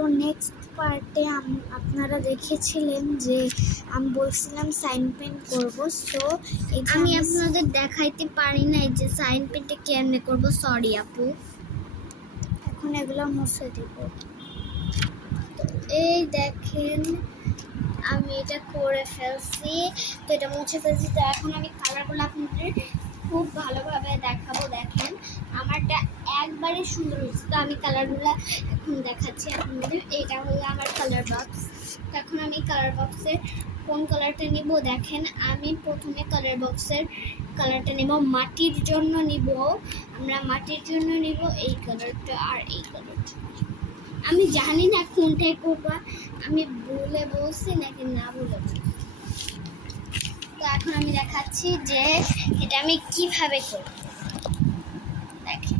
তো নেক্সট পার্টে আপনারা দেখেছিলেন যে আমি বলছিলাম সাইন পেন করব। সো আমি আপনাদের দেখাইতে পারি না যে সাইন পেনটা কেমনে করব, সরি আপু। এখন এগুলো মুছে দিব। এই দেখেন আমি এটা করে ফেলছি, তো এটা মুছে ফেলছি। তো এখন আমি কালারগুলো আপনাদের খুব ভালোভাবে দেখাবো। দেখেন আমারটা একবারে সুন্দর হয়েছে। তো আমি কালারগুলো এখন দেখাচ্ছি আপনাদের। এটা হলো আমার কালার বক্স। তো এখন আমি কালার বক্সের কোন কালারটা নিব, দেখেন আমি প্রথমে কালার বক্সের কালারটা নেব মাটির জন্য নিব। আমরা মাটির জন্য নিব এই কালারটা আর এই কালারটা। আমি জানি না কোনটাই করবা, আমি বলে বলছি নাকি না বলে বলছি। তো এখন আমি দেখাচ্ছি যে এটা আমি কিভাবে করব। দেখেন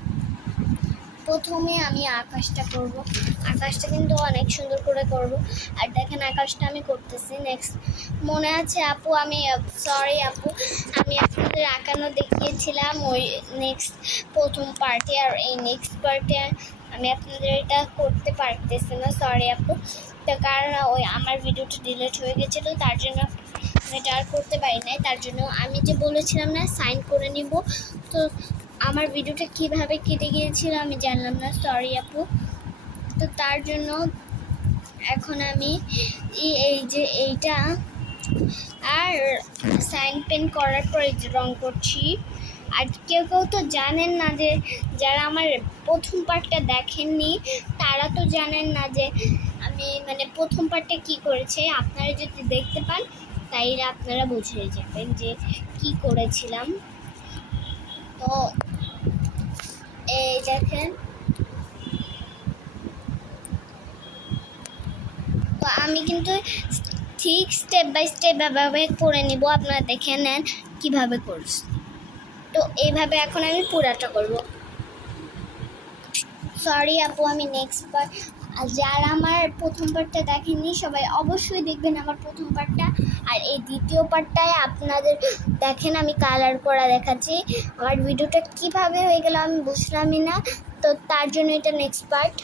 প্রথমে আমি আকাশটা করব। আকাশটা কিন্তু অনেক সুন্দর করে করব। আর দেখেন আকাশটা আমি করতেছি। নেক্সট মনে আছে আপু, আমি সরি আপু, আমি আপনাদের আঁকানো দেখিয়েছিলাম ওই নেক্সট প্রথম পার্টে, আর এই নেক্সট পার্টে আমি আপনাদের এটা করতে পারতেছি না, সরি আপু। তো কারণ ওই আমার ভিডিওটা ডিলিট হয়ে গেছিলো, তার জন্য এটা আর করতে পারি নাই। তার জন্য আমি যে বলেছিলাম না সাইন করে নিব, তো আমার ভিডিওটা কিভাবে কেটে গিয়েছিল আমি জানলাম না, সরি আপু। তো তার জন্য এখন আমি এই যে এইটা আর সাইন পেন করার পর এই যে রং করছি। আর কেউ কেউ তো জানেন না, যে যারা আমার প্রথম পার্টটা দেখেননি তারা তো জানেন না যে আমি মানে প্রথম পার্টে কি করেছে। আপনারা যদি দেখতে পান তাইলে আপনারা বুঝে যাবেন যে কি করেছিলাম। তো এই দেখেন, তো আমি কিন্তু ঠিক স্টেপ বাই স্টেপ এভাবে করে নিব। আপনারা দেখে নেন কিভাবে করছি। তো এইভাবে এখন আমি পুরাটা করব। সরি আপু, আমি নেক্সট পার্ট, যারা আমার প্রথম পার্টটা দেখেননি সবাই অবশ্যই দেখবেন আমার প্রথম পার্টটা। আর এই দ্বিতীয় পার্টটায় আপনাদের দেখেন আমি কালার করা দেখাচ্ছি। আমার ভিডিওটা কিভাবে হয়ে গেল আমি বুঝলামই না, তো তার জন্য এটা নেক্সট পার্ট।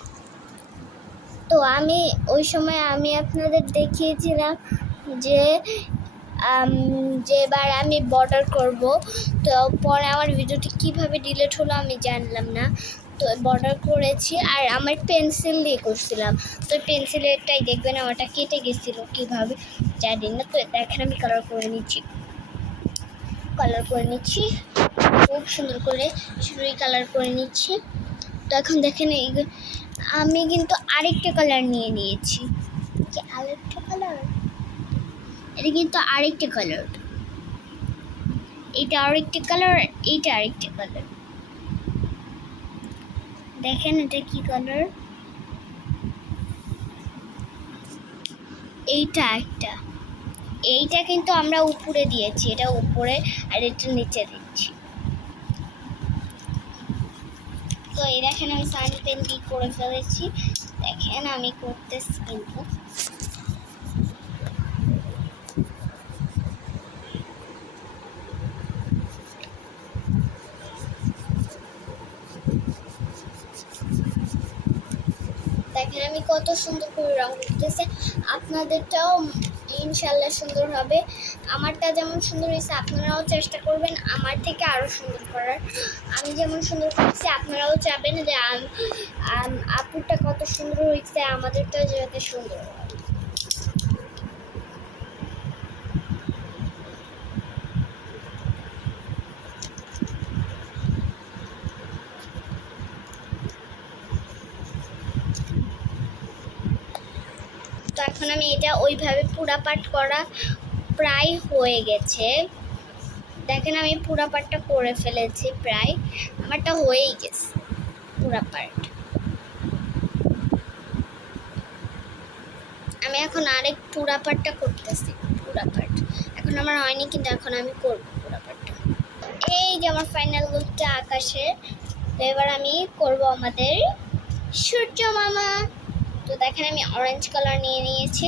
তো আমি ওই সময় আমি আপনাদের দেখিয়েছিলাম যে যেবার আমি বর্ডার করব। তো পরে আমার ভিডিওটি কিভাবে ডিলিট হলো আমি জানলাম না। তো বর্ডার করেছি আর আমার পেন্সিল দিয়ে করছিলাম। তো পেন্সিলেরটাই দেখবেন আমারটা কেটে গেছিলো কীভাবে জানি না। তো দেখেন আমি কালার করে নিচ্ছি খুব সুন্দর করে শুরুই কালার করে নিচ্ছি। তো এখন দেখেন আমি কিন্তু আরেকটা কালার নিয়ে নিয়েছি। যে আরেকটা কালার, এটা কিন্তু আরেকটা কালার, এটা আরেকটা কালার, এইটা আরেকটা কালার। দেখেন এটা কি কালার, এইটা একটা, এইটা কিন্তু আমরা উপরে দিয়েছি, এটা উপরে আর এটা নিচে দিচ্ছি। তো এই দেখেন আমি সাইন পেন দিয়ে করে ফেলেছি। দেখেন আমি করতেছি কিন্তু দেখেন আমি কত সুন্দর করে রং করতেছে। আপনাদেরটাও ইনশাল্লাহ সুন্দর হবে। আমারটা যেমন সুন্দর হয়েছে আপনারাও চেষ্টা করবেন আমার থেকে আরও সুন্দর করার। আমি যেমন সুন্দর করছি আপনারাও চাবেন যে আপুরটা কত সুন্দর হয়েছে, আমাদেরটাও যাতে সুন্দর হয়। তো এখন আমি এটা ওইভাবে পুরা পাট করা প্রায় হয়ে গেছে। দেখেন আমি পুরা পাটটা করে ফেলেছি, প্রায় আমারটা হয়েই গেছে পুরা পাট। আমি এখন আরেক পুরা পাটটা করতেছি। পুরা পাট এখন আমার হয়নি, কিন্তু এখন আমি করবো পুরা পাটটা। এই যে আমার ফাইনাল লুকটা আকাশের। তো এবার আমি করব আমাদের সূর্য মামা। তো দেখেন আমি অরেঞ্জ কালার নিয়ে নিয়েছি।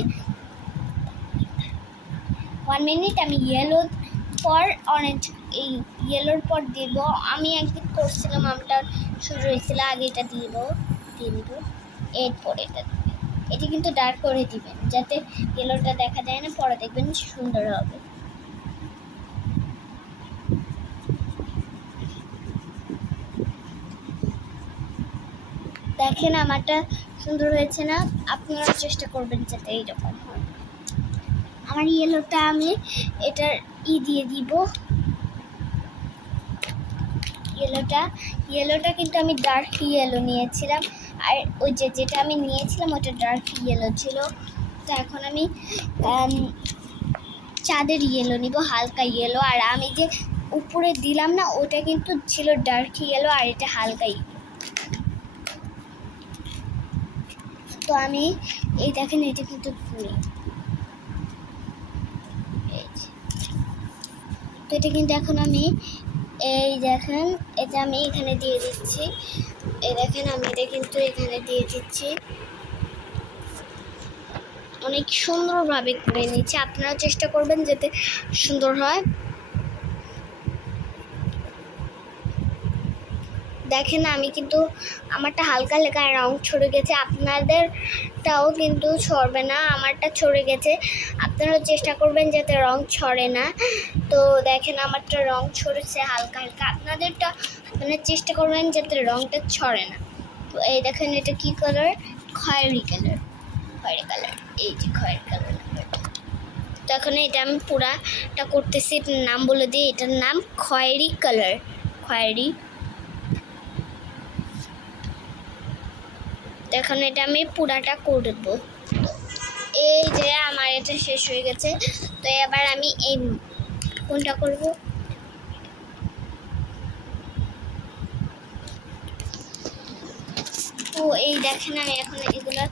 1 মিনিট আমি ইয়েলো পর অরেঞ্জ, এই ইয়েলোর পর দিব। আমি একদিন করছিলাম, আমটা শুরু হয়েছিল, আগে এটা দিয়ে দিব, এরপর এটা দিব। এটি কিন্তু ডার্ক করে দিবেন যাতে ইয়েলোটা দেখা যায় না, পরে দেখবেন সুন্দর হবে। দেখেন আমারটা সুন্দর হয়েছে না? আপনারা চেষ্টা করবেন যাতে এইরকম হয়। আমার ইয়েলোটা আমি এটার দিয়ে দিব। ইয়েলোটা কিন্তু আমি ডার্ক ইয়েলো নিয়েছিলাম, আর ওই যেটা আমি নিয়েছিলাম ওটা ডার্ক ইয়েলো ছিল। তো এখন আমি চাঁদের ইয়েলো নিব, হালকা ইয়েলো। আর আমি যে উপরে দিলাম না ওটা কিন্তু ছিল ডার্ক ইয়েলো, আর এটা হালকা ইয়েলো। তো আমি এই দেখেন এটা কিন্তু ফুল, তো এটা কিন্তু এখন আমি এই দেখেন এটা আমি এখানে দিয়ে দিচ্ছি। এই দেখেন আমি এটা কিন্তু এখানে দিয়ে দিচ্ছি, অনেক সুন্দরভাবে করে নিচ্ছি। আপনারা চেষ্টা করবেন যাতে সুন্দর হয়। দেখেন আমি কিন্তু আমারটা হালকা হালকা রং ছড়ে গেছে, আপনাদেরটাও কিন্তু ছড়বে না, আমারটা ছড়ে গেছে। আপনারাও চেষ্টা করবেন যাতে রং ছড়ে না। তো দেখেন আমারটা রং ছড়েছে হালকা হালকা, আপনাদেরটা আপনারা চেষ্টা করবেন যাতে রংটা ছড়ে না। তো এই দেখেন এটা কি কালার? খয়েরি কালার। এই যে খয়েরি কালার। তো এখন এটা আমি পুরাটা করতেছি, এটার নাম বলে দিই, এটার নাম খয়েরি কালার। খয়েরি। এখন এটা আমি পুরাটা করব। এই যে আমার এটা শেষ হয়ে গেছে। তো এবার আমি এই কোনটা করব? তো এই দেখেন আমি এখন এগুলো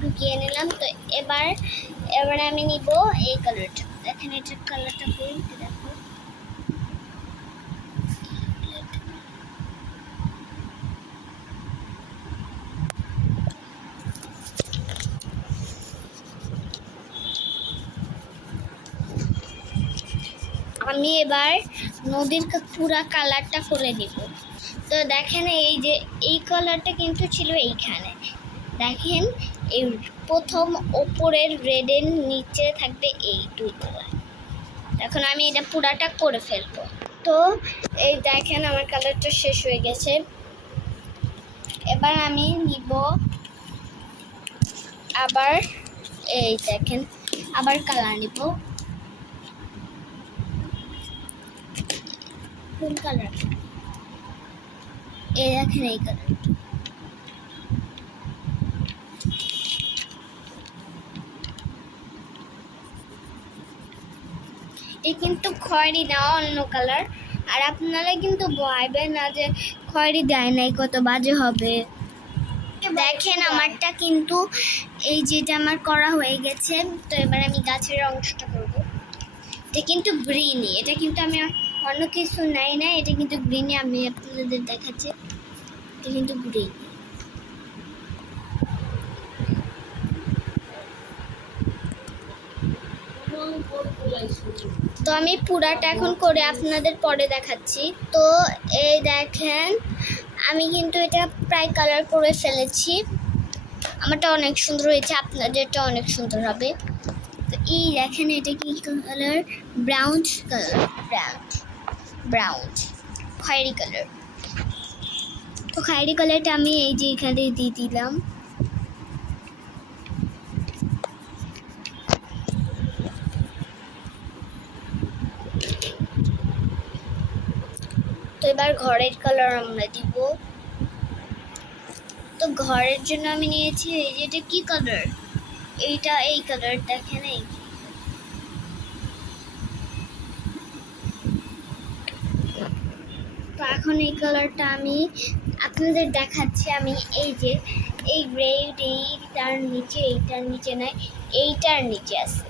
ঢুকিয়ে নিলাম। তো এবার আমি নিব এই কালারটা। দেখেন এটার কালারটা কই, দেখো আমি এবার নদীর পুরা কালারটা করে দিব। তো দেখেন এই যে এই কালারটা কিন্তু ছিল এইখানে, দেখেন এই প্রথম ওপরের রেডের নিচে থাকবে এই দুই কালার। এখন আমি এটা পুরাটা করে ফেলবো। তো এই দেখেন আমার কালারটা শেষ হয়ে গেছে। এবার আমি নিব আবার, এই দেখেন আবার কালার নিব। কোন কালার? এই দেখেন এই কালারটা। এই কিন্তু খয়েরি না, অন্য কালার। আর আপনারা কিন্তু ভাববেন না যে খয়েরি দেয় নাই, কত বাজে হবে। দেখেন আমারটা কিন্তু এই যেটা আমার করা হয়ে গেছে। তো এবার আমি গাছের অংশটা করব। এটা কিন্তু গ্রিনই, এটা কিন্তু আমি অন্য কিছু নাই না, এটা কিন্তু গ্রিনই। আমি আপনাদের দেখাচ্ছি, এটা কিন্তু গ্রিন। তো আমি পুরাটা এখন করে আপনাদের পরে দেখাচ্ছি। তো এই দেখেন আমি কিন্তু এটা প্রায় কালার করে ফেলেছি। আমারটা অনেক সুন্দর হয়েছে, আপনাদেরটা অনেক সুন্দর হবে। তো এই দেখেন এটা কি কালার? ব্রাউন কালার, ব্রাউন খয়েরি কালার। তো খয়েরি কালারটা আমি এই যে এখানে দিয়ে দিলাম। তো এবার ঘরের কালার আমরা দিব। তো ঘরের জন্য আমি নিয়েছি এই যে, এটা কি কালার? এইটা এই কালার, দেখেন এই। তো এখন এই কালারটা আমি আপনাদের দেখাচ্ছি। আমি এই যে এই রেড, এইটার নিচে, এইটার নিচে নাই, এইটার নিচে আছে,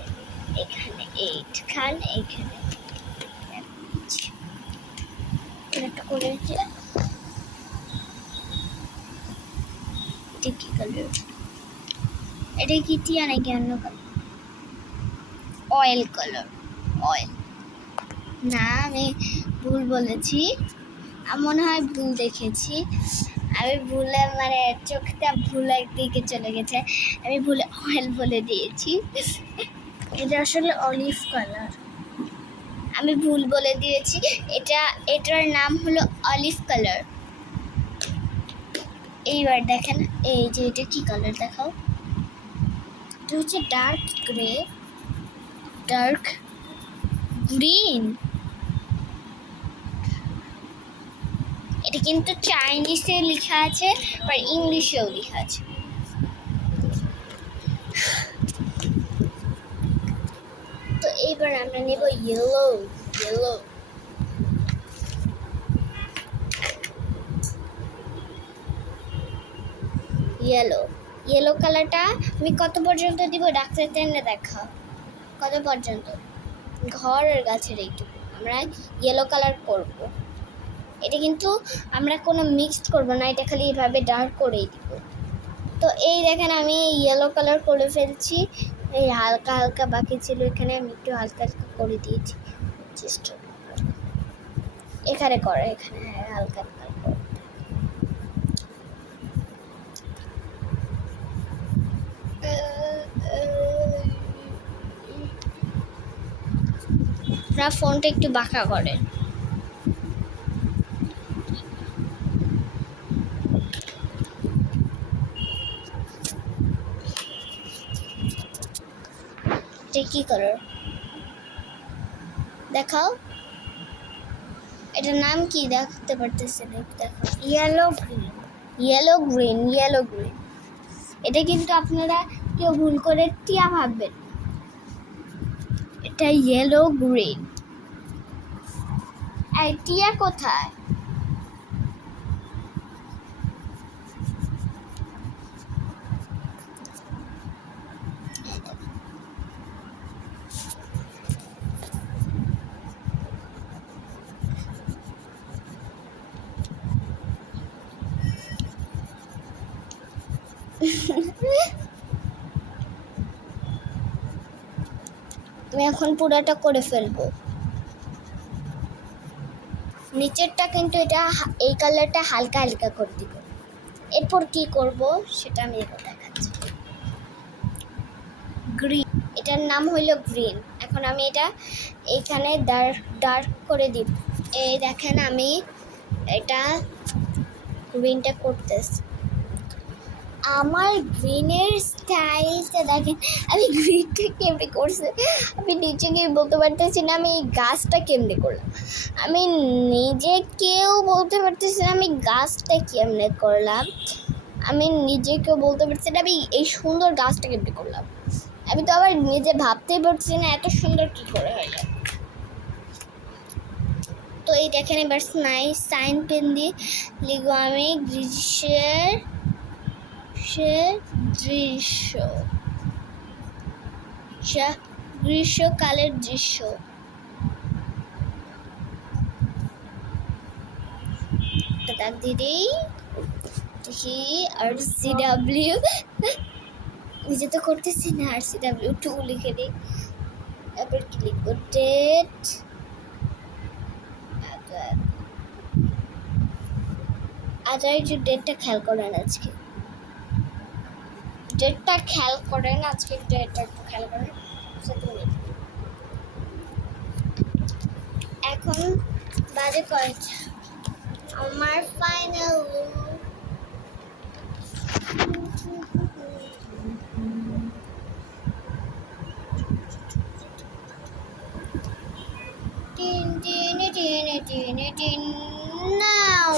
এখানে এইখানে একটা করে কি কালার? এটা কি টিয়া নাকি অন্য কালার? অয়েল কালার, অয়েল না, আমি ভুল বলেছি। মনে হয় ভুল দেখেছি, আমি ভুলে মানে চোখটা ভুল একদিকে চলে গেছে, আমি ভুলে অয়েল বলে দিয়েছি। এটা আসলে অলিভ কালার। আমি ভুল বলে দিয়েছি, এটার নাম হলো অলিভ কালার। এইবার দেখেন এই যে এটা কি কালার দেখাও। এটা হচ্ছে ডার্ক গ্রে। Dark green. এটা কিন্তু চাইনিজে লেখা আছে আর ইংলিশেও লেখা আছে। তো এইবার আমরা নেব ইয়েলো। ইয়েলো কালারটা আমি কত পর্যন্ত দিব ডাক্তার টেনে দেখাও। কত পর্যন্ত? ঘরের গাছের এইটুকু আমরা ইয়েলো কালার করব। এটা কিন্তু আমরা কোনো মিক্সড করব না, এটা খালি এভাবে ডার্ক করেই দিব। তো এই দেখেন আমি ইয়েলো কালার করে ফেলছি। এই হালকা হালকা বাকি ছিল, এখানে আমি একটু হালকা হালকা করে দিয়েছি। চেষ্টা এখানে করে, এখানে হালকা হালকা করে। আপনার ফোনটা একটু বাঁকা করে। এটা কি কালার দেখাও, এটার নাম কি দেখতে পারতেছে না, দেখো। Yellow green. এটা কিন্তু আপনারা কেউ ভুল করে টিয়া ভাববেন, এটা ইয়েলো গ্রিন। এই টিয়া কোথায়? আমি এখন পুরোটা করে ফেলবো। নিচেরটা কিন্তু এই কালারটা হালকা হালকা করে দিব। এরপর কি করব সেটা আমি এখন দেখাচ্ছি। গ্রিন, এটার নাম হলো গ্রিন। এখন আমি এটা এখানে ডার্ক করে দিব। এই দেখেন আমি এটা গ্রিনটা করতেছি। আমার গ্রিনের স্টাইলটা দেখেন, আমি গ্রিনটা কেমনে করছি আমি নিচে গিয়ে বলতে পারতেছি না। আমি এই গাছটা কেমনে করলাম, আমি নিজেকেও বলতে পারতেছি না আমি গাছটা কেমনে করলাম। আমি নিজেকেও বলতে পারছি না আমি এই সুন্দর গাছটা কেমনে করলাম। আমি তো আবার নিজে ভাবতেই পারছি না এত সুন্দর কি করে হয়ে যায়। তো এই দেখেন এবার সাইন পেন দিয়ে লিখবো আমি গ্রীষ্মকালের দৃশ্য। দাগ দিদি দেখি RCW, নিজে তো করতেছি না, RCW2 লিখে দিই। তারপর কি লিখবো, ডেট। আচ্ছা একটু ডেটটা খেয়াল করেন, আজকে ডেটটা খেয়াল করেন, আজকে ডেটটা একটু খেয়াল করেন। এখন বাজে কয়টা, আমার ফাইনাল নাও